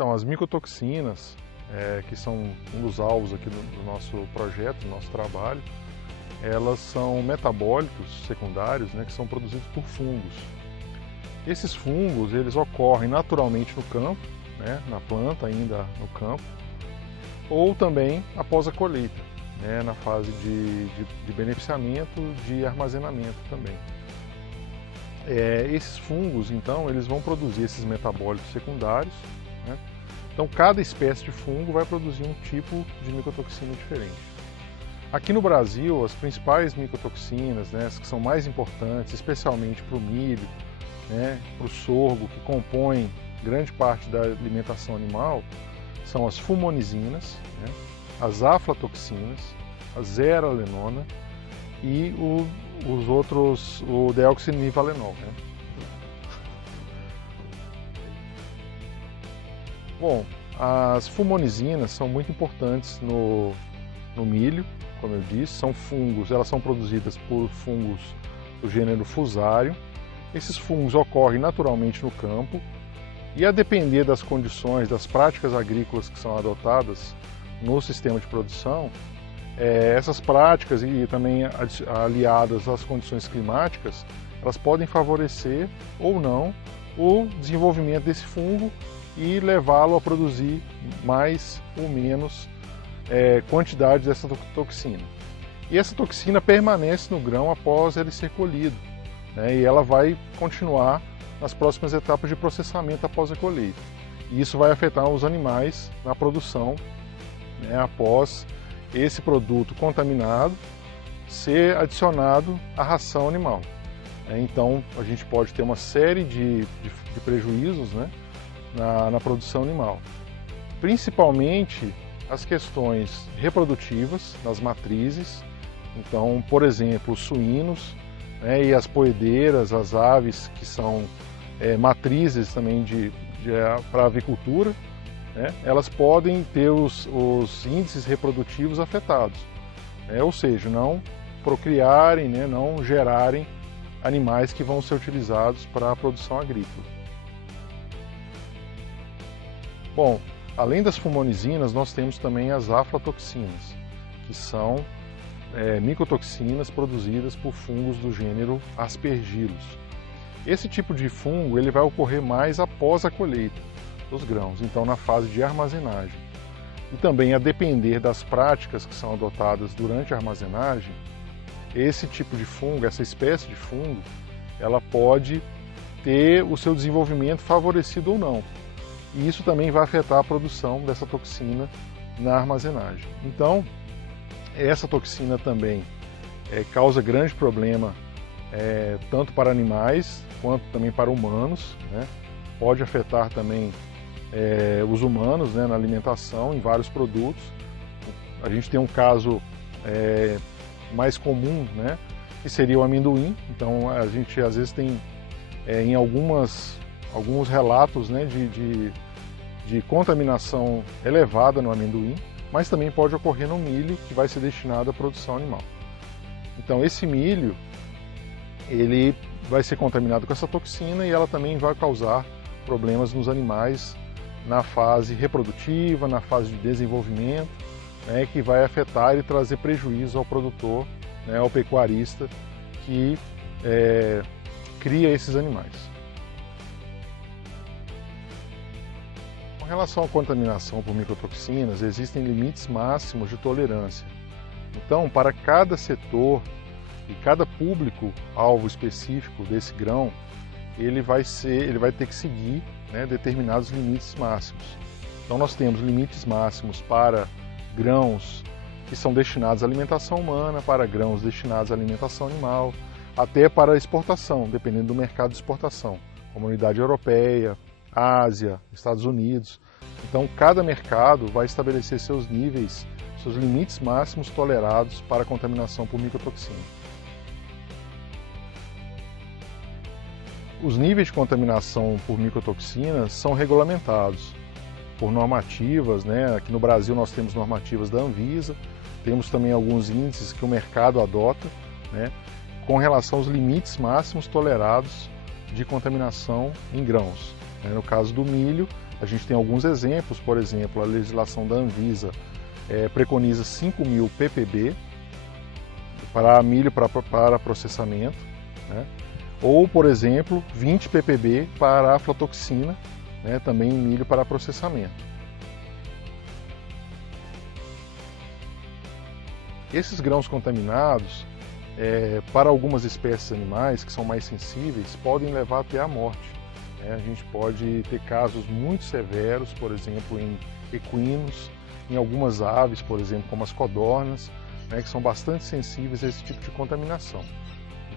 Então, as micotoxinas, que são um dos alvos aqui do nosso projeto, do nosso trabalho, elas são metabólitos secundários, né, que são produzidos por fungos. Esses fungos, eles ocorrem naturalmente no campo, né, na planta ainda no campo, ou também após a colheita, né, na fase de beneficiamento, de armazenamento também. Esses fungos, então, eles vão produzir esses metabólitos secundários, né? Então, cada espécie de fungo vai produzir um tipo de micotoxina diferente. Aqui no Brasil, as principais micotoxinas, né, as que são mais importantes, especialmente para o milho, né, para o sorgo, que compõem grande parte da alimentação animal, são as fumonizinas, né, as aflatoxinas, a zearalenona e os outros, o deoxinivalenol. Né? Bom, as fumonizinas são muito importantes no milho, como eu disse, são fungos, elas são produzidas por fungos do gênero Fusarium. Esses fungos ocorrem naturalmente no campo e, a depender das condições, das práticas agrícolas que são adotadas no sistema de produção, essas práticas e também aliadas às condições climáticas, elas podem favorecer ou não o desenvolvimento desse fungo e levá-lo a produzir mais ou menos quantidade dessa toxina. E essa toxina permanece no grão após ele ser colhido, né, e ela vai continuar nas próximas etapas de processamento após a colheita. E isso vai afetar os animais na produção, né, após esse produto contaminado ser adicionado à ração animal. Então a gente pode ter uma série de prejuízos, né, na produção animal. Principalmente as questões reprodutivas das matrizes. Então, por exemplo, os suínos, né, e as poedeiras, as aves que são matrizes também para a avicultura, né, elas podem ter os índices reprodutivos afetados, ou seja, não procriarem, né, não gerarem animais que vão ser utilizados para a produção agrícola. Bom, além das fumonizinas, nós temos também as aflatoxinas, que são micotoxinas produzidas por fungos do gênero Aspergillus. Esse tipo de fungo ele vai ocorrer mais após a colheita dos grãos, então na fase de armazenagem. E também, a depender das práticas que são adotadas durante a armazenagem, esse tipo de fungo, essa espécie de fungo, ela pode ter o seu desenvolvimento favorecido ou não. E isso também vai afetar a produção dessa toxina na armazenagem. Então, essa toxina também causa grande problema tanto para animais quanto também para humanos, né? Pode afetar também os humanos, né, na alimentação, em vários produtos. A gente tem um caso mais comum, né, que seria o amendoim. Então a gente às vezes tem em alguns relatos, né, de contaminação elevada no amendoim, mas também pode ocorrer no milho, que vai ser destinado à produção animal. Então esse milho, ele vai ser contaminado com essa toxina e ela também vai causar problemas nos animais na fase reprodutiva, na fase de desenvolvimento, né, que vai afetar e trazer prejuízo ao produtor, né, ao pecuarista que cria esses animais. Com relação à contaminação por micotoxinas, existem limites máximos de tolerância. Então, para cada setor e cada público-alvo específico desse grão, ele vai ter que seguir, né, determinados limites máximos. Então nós temos limites máximos para grãos que são destinados à alimentação humana, para grãos destinados à alimentação animal, até para exportação, dependendo do mercado de exportação, Comunidade Europeia, Ásia, Estados Unidos. Então cada mercado vai estabelecer seus níveis, seus limites máximos tolerados para a contaminação por micotoxina. Os níveis de contaminação por micotoxinas são regulamentados por normativas, né? Aqui no Brasil nós temos normativas da Anvisa, temos também alguns índices que o mercado adota, né, com relação aos limites máximos tolerados de contaminação em grãos. No caso do milho, A gente tem alguns exemplos, por exemplo, a legislação da Anvisa preconiza 5.000 ppb para milho para processamento, né? Ou, por exemplo, 20 ppb para aflatoxina, né? Também em milho para processamento. Esses grãos contaminados, para algumas espécies animais que são mais sensíveis, podem levar até a morte. A gente pode ter casos muito severos, por exemplo, em equinos, em algumas aves, por exemplo, como as codornas, que são bastante sensíveis a esse tipo de contaminação.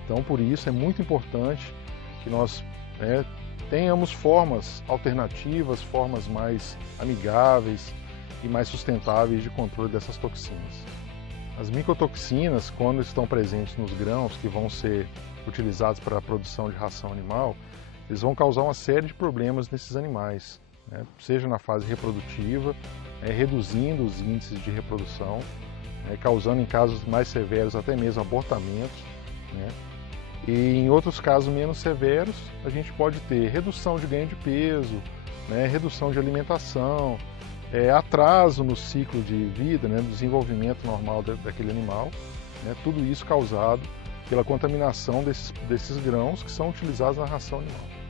Então, por isso, é muito importante que nós tenhamos formas alternativas, formas mais amigáveis e mais sustentáveis de controle dessas toxinas. As micotoxinas, quando estão presentes nos grãos que vão ser utilizados para a produção de ração animal, eles vão causar uma série de problemas nesses animais, seja na fase reprodutiva, reduzindo os índices de reprodução, causando em casos mais severos até mesmo abortamentos, E em outros casos menos severos, a gente pode ter redução de ganho de peso, redução de alimentação, atraso no ciclo de vida, no desenvolvimento normal daquele animal, tudo isso causado pela contaminação desses grãos que são utilizados na ração animal.